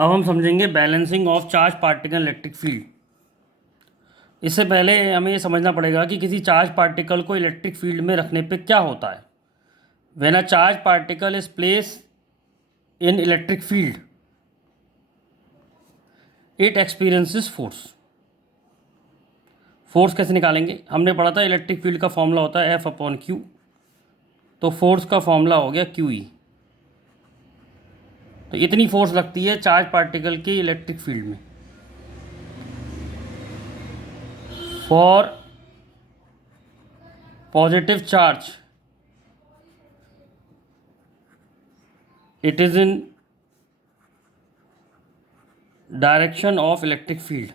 अब हम समझेंगे balancing of charge particle electric field. इससे पहले हमें ये समझना पड़ेगा कि किसी चार्ज पार्टिकल को इलेक्ट्रिक फील्ड में रखने पे क्या होता है। When a charge particle is place in electric field it experiences force. Force कैसे निकालेंगे? हमने पढ़ा था इलेक्ट्रिक फील्ड का फॉर्मूला होता है F/Q। तो फोर्स का फॉर्मूला हो गया QE। तो इतनी फोर्स लगती है चार्ज पार्टिकल की इलेक्ट्रिक फील्ड में। For positive charge it is in direction of electric field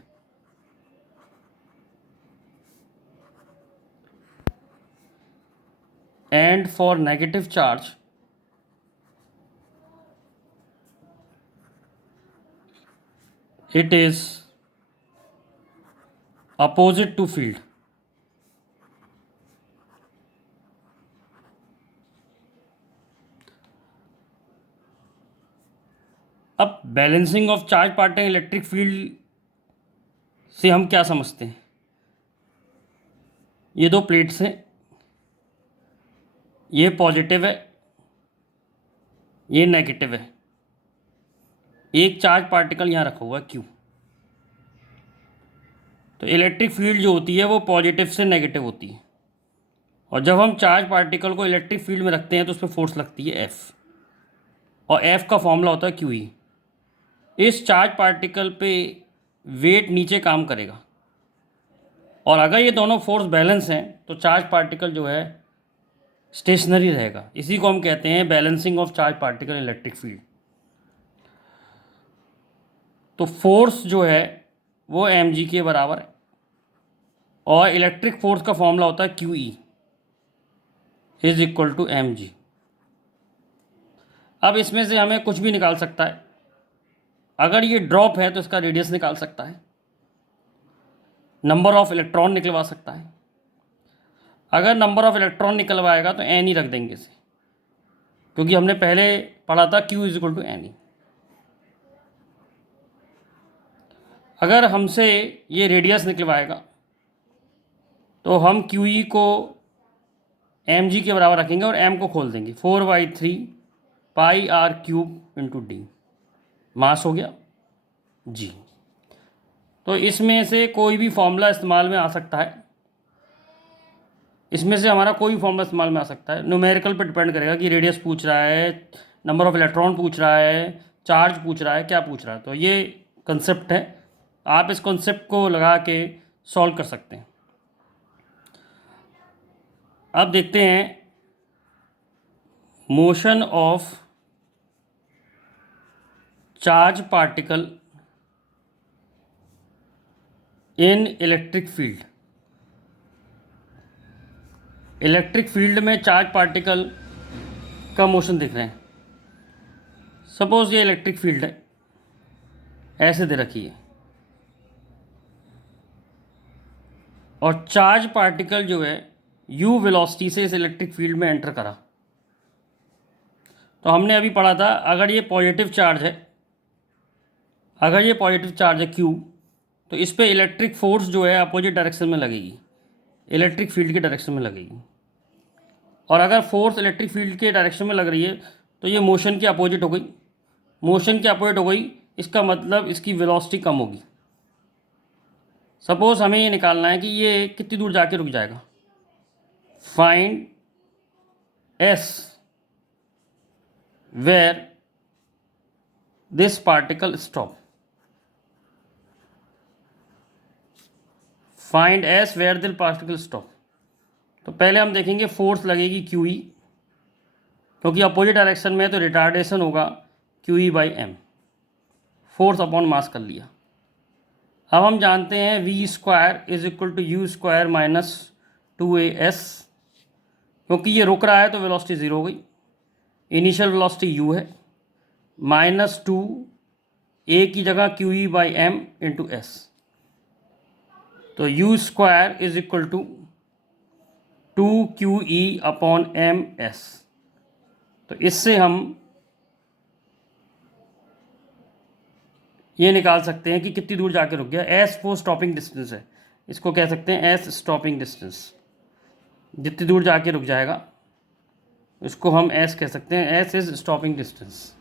and for negative charge it is opposite to field। अब balancing of charge particle electric field से हम क्या समझते हैं? ये दो प्लेट्स हैं, ये पॉजिटिव है, ये नेगेटिव है। एक चार्ज पार्टिकल यहाँ रखा हुआ है Q। तो इलेक्ट्रिक फील्ड जो होती है वो पॉजिटिव से नेगेटिव होती है, और जब हम चार्ज पार्टिकल को इलेक्ट्रिक फील्ड में रखते हैं तो उस पर फोर्स लगती है F, और F का फॉर्मूला होता है QE। इस चार्ज पार्टिकल पे वेट नीचे काम करेगा, और अगर ये दोनों फोर्स बैलेंस हैं तो चार्ज पार्टिकल जो है स्टेशनरी रहेगा। इसी को हम कहते हैं balancing of charge particle electric field. तो फोर्स जो है वो mg के बराबर है, और इलेक्ट्रिक फोर्स का फॉर्मूला होता है QE is equal to mg। अब इसमें से हमें कुछ भी निकाल सकता है। अगर ये ड्रॉप है तो इसका रेडियस निकाल सकता है, नंबर ऑफ इलेक्ट्रॉन निकलवा सकता है। अगर नंबर ऑफ इलेक्ट्रॉन निकलवाएगा तो एन ही रख देंगे इसे, क्योंकि हमने पहले पढ़ा था Q is equal to N. अगर हमसे ये रेडियस निकलवाएगा तो हम QE को mg के बराबर रखेंगे और m को खोल देंगे, 4/3 πr³ × d। मास हो गया g। तो इसमें से कोई भी फॉर्मूला इस्तेमाल में आ सकता है, इसमें से हमारा कोई फॉर्मूला इस्तेमाल में आ सकता है। न्यूमेरिकल पर डिपेंड करेगा कि रेडियस पूछ रहा है, नंबर ऑफ इलेक्ट्रॉन पूछ रहा है, चार्ज पूछ रहा है, क्या पूछ रहा है। तो ये कंसेप्ट है, आप इस कंसेप्ट को लगा के सॉल्व कर सकते हैं। अब देखते हैं motion of charge particle in electric field. Electric field में चार्ज पार्टिकल का मोशन दिख रहे हैं। सपोज ये इलेक्ट्रिक फील्ड है, ऐसे दे रखी है, और चार्ज पार्टिकल जो है u वेलोसिटी से इस इलेक्ट्रिक फील्ड में एंटर करा। तो हमने अभी पढ़ा था, अगर ये पॉजिटिव चार्ज है, अगर ये पॉजिटिव चार्ज है Q, तो इस पे इलेक्ट्रिक फोर्स जो है अपोजिट डायरेक्शन में लगेगी, इलेक्ट्रिक फील्ड के डायरेक्शन में लगेगी। और अगर फोर्स इलेक्ट्रिक फील्ड के डायरेक्शन में लग रही है तो ये मोशन के अपोजिट हो गई। मोशन के अपोजिट हो गई, इसका मतलब इसकी वेलोसिटी कम होगी। सपोज हमें ये निकालना है कि ये कितनी दूर जाके रुक जाएगा। Find S where this particle stop. Find S where this particle stop. तो पहले हम देखेंगे फोर्स लगेगी QE, क्योंकि अपोजिट डायरेक्शन में है तो रिटार्डेशन होगा QE/m, फोर्स अपॉन मास कर लिया। अब हम जानते हैं v² is equal to u² - 2as। क्योंकि ये रुक रहा है तो वेलोसिटी 0 हो गई, इनिशियल वेलोसिटी u है, -2 a की जगह QE/m × s। तो u² is equal to 2QE/ms। तो इससे हम ये निकाल सकते हैं कि कितनी दूर जाके रुक गया। एस वो स्टॉपिंग डिस्टेंस है, इसको कह सकते हैं एस स्टॉपिंग डिस्टेंस, जितनी दूर जाके रुक जाएगा उसको हम एस कह सकते हैं, एस इज स्टॉपिंग डिस्टेंस।